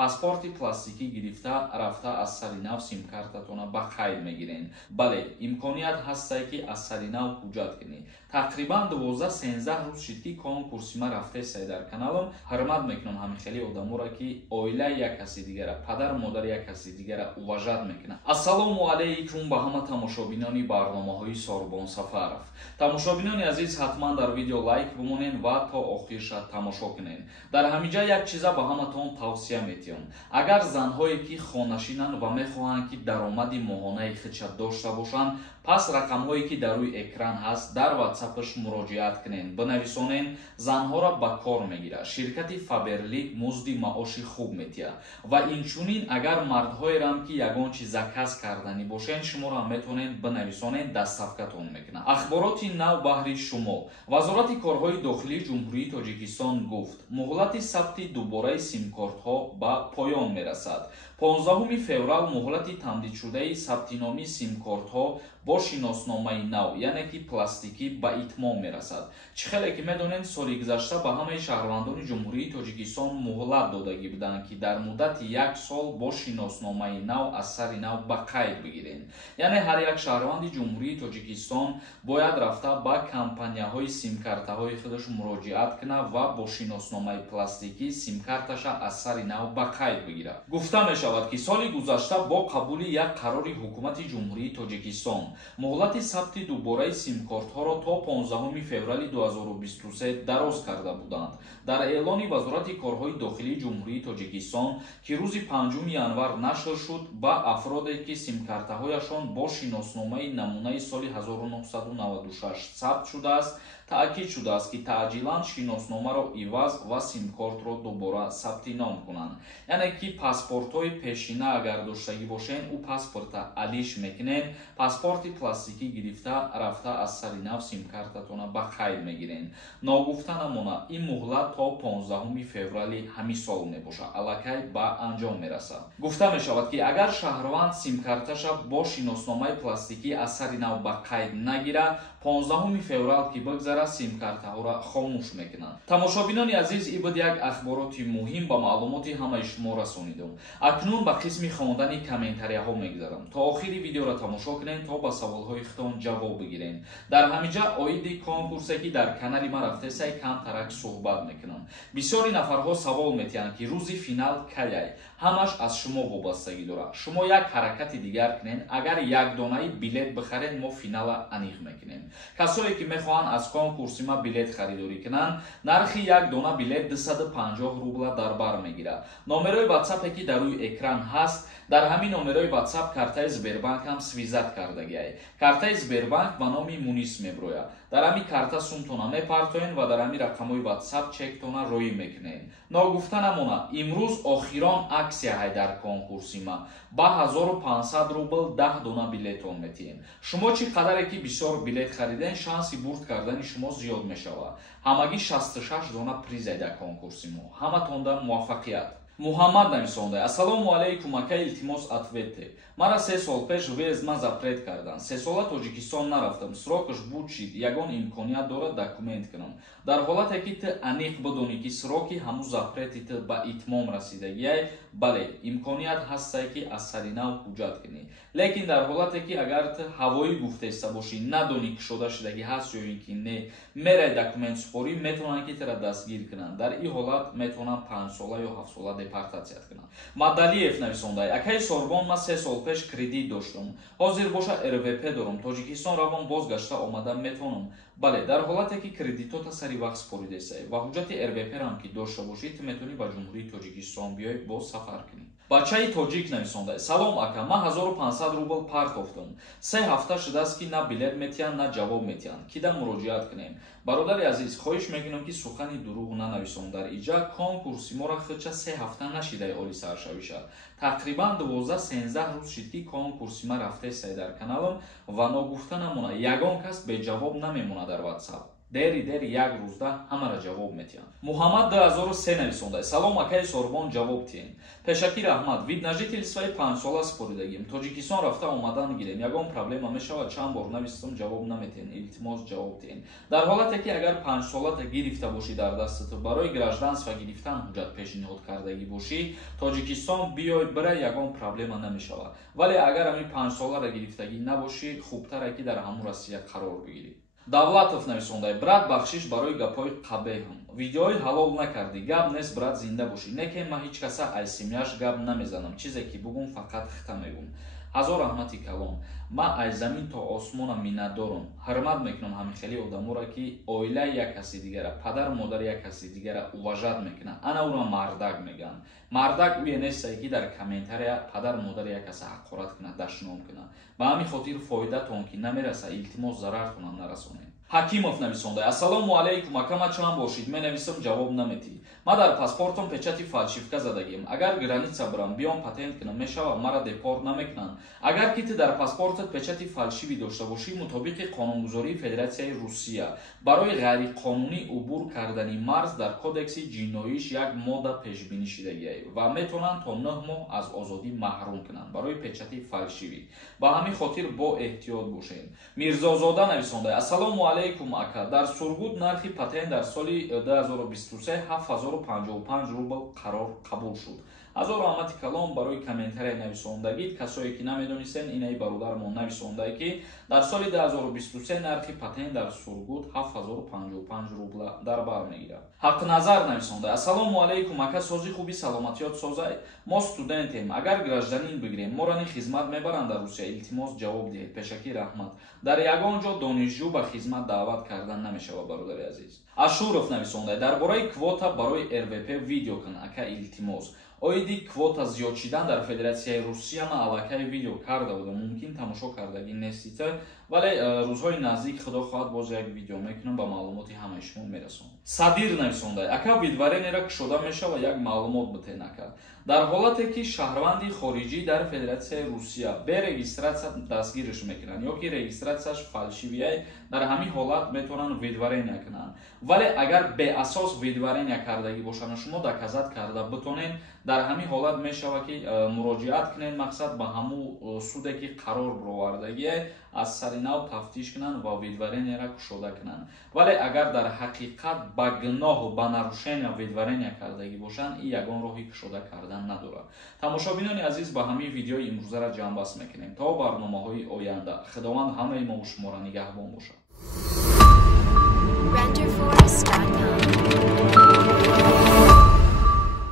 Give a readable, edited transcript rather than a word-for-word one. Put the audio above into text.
паспорти пластикӣ гирифта рафта аз сари нав симкартатона ба қайд мегирен. Бале, имконият ҳастае ки аз сари нав ҳуҷҷат кунед. Тақрибан 12-13 рӯз шид ки конкурси ма рафтесай дар каналам. ҳурмат мекунам ҳамихели одаморо ки оила як каси дигара, падар модар як каси дигара уважат мекунад. Ассалому алайкум ба ҳама тамошобинони барномаҳои Сорбон Сафаров. Тамошобинони азиз, ҳатман дар видео лайк бимонед ва то охирша тамошо кунед. Дар ҳамиҷа як чиза ба ҳаматон тавсия метиҳам. Агар занҳое ки хонашинанд ва мехоҳанд ки даромади моҳонаи худша дошта бошанд, пас рақамҳое ки дар рӯи экран ҳаст дар ватсапаш муроҷиат кунед, бинависонед. Занҳоро ба кор мегирад. Ширкати Фаберлик музди маоши хуб метиҳад ва инчунин агар мардҳоерам ки ягон чиз заказ карданӣ бошед, шуморо метавонед бинависонед, дастсафкатон мекунад. Ахбороти нав баҳри шумо. Вазорати корҳои дохилии ҷумҳурии Тоҷикистон гуфт, муҳлати сабти дубораи симкортҳо ба поён мерасад. 15 феврал муҳлати тамдидшудаи сабтиномии симкортҳо бо шиносномаи нав, яъне ки пластикӣ, ба итмом мерасад. Чӣ хеле ки медонед, соли гузашта ба ҳамаи шаҳрвандони ҷумҳурии Тоҷикистон муҳлат додагӣ буданд ки дар муддати 1 сол бо шиносномаи нав аз сари нав ба қайд бигиред. Яъне ҳар як шаҳрванди ҷумҳурии Тоҷикистон бояд рафта ба компанияҳои симкартаҳои худаш муроҷиат кунад ва бо шиносномаи пластикӣ симкарташа аз сари нав ба қайд бигирад. Гуфта мешавад ки соли гузашта бо қабули як қарори ҳукумати ҷумҳурии Тоҷикистон муҳлати сабти дубораи симкортҳоро то 15 феврали 2023 дароз карда буданд. Дар эълони Вазорати корҳои дохилии ҷумҳурии Тоҷикистон ки рӯзи 5 январ нашр шуд, ба афроде ки симкартаҳояшон бо шиносномаи намунаи соли 1996 сабт шудааст, таъкид шудааст ки таъҷилан шиносномаро иваз ва симкортро дубора сабти ном кунанд. Яъне ки паспортҳои пешина агар доштагӣ бошед, ӯ паспорта алиш мекунед, паспорти пластикӣ гирифта рафта аз сари нав симкартатона ба қайд мегиред. Ногуфта намона, ин муҳлат то 15 феврали ҳамин сол мебошад, аллакай ба анҷом мерасад. Гуфта мешавад ки агар шаҳрванд симкарташа бо шиносномаи пластикӣ аз сари нав ба қайд нагирад, 15 феврал ки бигзарад, симкартаҳоро хомӯш мекунанд. Тамошобинони азиз, ин буд як ахбороти муҳим ба маълумоти ҳамаи шумо расонидам. Акнун ба қисми хондани комментарияҳо мегзарам. То охири видеоро тамошо кунед то ба саволҳои худтон ҷавоб бигиред. Дар ҳамиҷа оиди конкурсе ки дар канали ма рафтесай камтарак суҳбат мекунам. Бисёри нафарҳо савол метиҳанд ки рӯзи финал каяй? Ҳамаш аз шумо вобастагӣ дорад. Шумо як ҳаракати дигар кунед, агар як донаи билет бихаред, мо финала аниқ мекунем. Касое ки мехоҳанд аз конкурси ма билет харидорӣ кунанд, нархи як дона билет 250 рубла дар бар мегирад. номерои ватсапе ки дар рӯи экран ҳаст, дар ҳамин номерои ватсап картаи Сбербанкам свизат кардагиай. Картаи Сбербанк ба номи Мунис меброяд. Дар ҳамин карта сумтона мепартоен ва дар ҳамин рақамҳои ватсап чектона роӣ мекунед. Ногуфта намона, имрӯз охирон аксия ҳай дар конкурси ма. Ба 1500 рубл 10 дона билетон метиҳем. Шумо чӣ қадаре ки бисёр билет хариден, шанси бурд кардани шумо зиёд мешавад. Ҳамагӣ 66 дона приз ай дар конкурси мо. Ҳаматонда муваффақият. Муҳаммад нависонда: ассалому алайкум ака, илтимос ответте. Мара 3 сол пеш въезд ма запрет карданд. 3 сола Тоҷикистон нарафтам. Срокаш буд шид. Ягон имконият дорад документ кунам. Дар ҳолате ки ту аниқ бидонӣ ки сроки ҳамун запрети ту ба итмом расидагиай, бале, имконият ҳастае ки аз сари нав ҳуҷҷат кунӣ. Лекин дар ҳолате ки агар ту ҳавоӣ гуфтеста бошӣ, надонӣ кушода шудагӣ ҳаст ё ин ки не, мерай документ супорӣ, метавонанд ки тура дастгир кунанд. Дар ин ҳолат метавонанд 5 сола ё 7 сола депортатсият кунанд. Мадалиев нависонда: акаи Сорбон, ма 3 сол пеш кредит доштам. Ҳозир боша РВП дорам. Тоҷикистон равон бозгашта омада метавонам. Бале, дар ҳолате ки кредитота сари вақт споридесай ва ҳуҷҷати РВП рам ки дошта бошӣ, ту метавонӣ ба ҷумҳурии Тоҷикистон биёй, боз сафар кунӣ. Бачаи тоҷик нависонда: салом ака, ма 1500 рубл партофтам. 3 ҳафта шудааст ки на билет метиҳанд, на ҷавоб метиҳанд. Кида муроҷиат кунем? Бародари азиз, хоҳиш мекунам ки сухани дурӯғ нанависон. Дар иҷа конкурси мора худша 3 ҳафта нашидай оли сар шавиша. Тақрибан 12-13 рӯз шид ки конкурси ма рафтесай дар каналам ва ногуфта намона, ягон кас беҷавоб намемона дар ватсап. дери як рӯзда ҳамаро ҷавоб метиҳанд. Муҳаммад 2003 нависонда: салом акаи Сорбон ҷавоб тиҳем. Пешакир Аҳмад: вид на жители свои 5 сола споридагим. Тоҷикистон рафта омадан гирем. Ягон проблема мешавад, чанд бор навистам ҷавоб наметиҳем. Илтимос ҷавоб тиҳем. Дар ҳолате ки агар 5 солата гирифта бошӣ дар дастат барои гражданство гирифтан ҳуҷҷат пешниҳод кардагӣ бошӣ, Тоҷикистон биёй бира, ягон проблема намешавад. Вале агар ҳамин 5 соларо гирифтагӣ набошӣ, хубтаре ки дар ҳамун Россия қарор бигирӣ. Давлатов нависонда: брат бахшиш барои гапҳои қабеҳам. Видеои ҳалол накардӣ. Гап нест брат зинда бошӣ. Неке ман ҳеҷ каса айсимяш гап намезанам. Чизе ки бугум фақат хита мегум. Ҳазор раҳмати калон. Ман аз замин то осмона миннатдорам. Ҳурмат мекунам ҳамихели одаморо ки оила як каси дигара, падар модар як каси дигара уважат мекунад. Ана уро мардак меган. Мардак уе нестае ки дар комментария падар модар як каса ҳақорат кунад, дашном кунад. Ба ҳамин хотир фоидатон ки намераса, илтимос зарартонам нарасонед. Ҳакимов нависонда: ассалому алайкум, акама чанд бошид, менависам ҷавоб наметӣ. Ман дар паспортом печати фалшивка задагим. Агар граница бирам, биём патент кунам, мешавад, мара депорт намекунанд. Агар ки ту дар паспортат печати фалшивӣ дошта бошӣ, мутобиқи қонунгузории Федератсияи Русия барои ғайриқонунӣ убур кардани марз дар кодекси ҷиноиш як модда пешбинӣ шудагиаст ва метавонанд то 9 моҳ аз озодӣ маҳрум кунанд барои печати фалшивӣ. Ба ҳамин хотир бо эҳтиёт бошед. Мирзозода нависонда: ассалому алайкум ака, дар Сургут нархи патент дар соли 2023 7055 рубл қарор қабул шуд. Ҳазор раҳмати калон барои комментария нависондагид. Касое ки намедонистен, инаи бародармон нависонда ки дар соли 2023 нархи патент дар Сургут 7055 рубла дар бар мегирад. Ҳақназар нависонда: ассалому алайкум ака, сози хуби саломатиёт созай. Мо студентем, агар гражданин бигирем, моро ни хизмат мебаранд дар Русия. Илтимос ҷавоб диҳед. Пешакир Аҳмад: дар ягон ҷо донишҷӯ ба хизмат даъват кардан намешавад бародари азиз. Ашуров нависонда: дар бораи квота барои РВП видео кун ака, илтимос. Оиди квота зиёд шидан дар Федератсияи Русия ман аллакай видео карда будам. Мумкин тамошо кардагӣ нестите, вале рӯзҳои наздик худо хоҳад боз як видео мекунам, ба маълумоти ҳамаи шумо мерасонам. Садир нависонда: ака, видваренера кушода мешавад, як маълумот битен ака. Дар ҳолате ки шаҳрванди хориҷӣ дар Федератсияи Русия бе регистратсия дастгириш мекунанд ё ки регистратсияш фалшивияй, дар ҳамин ҳолат метавонанд видварения кунанд. Вале агар беасос видварения кардагӣ бошанд, шумо доказат карда битонед, дар ҳамин ҳолат мешавад ки муроҷиат кунед, мақсад ба ҳамун суде ки қарор бировардагиаст, аз сари нав тафтиш кунанд ва видваренияро кушода кунанд. Вале агар дар ҳақиқат ба гуноҳу ба нарушения видварения кардагӣ бошанд, ин ягон роҳи кушода кардан надорад. Тамошобинони азиз, ба ҳамин видеои имрӯзаро ҷамъбаст мекунем. То барномаҳои оянда, худованд ҳамаи мо шуморо нигаҳбон бошад.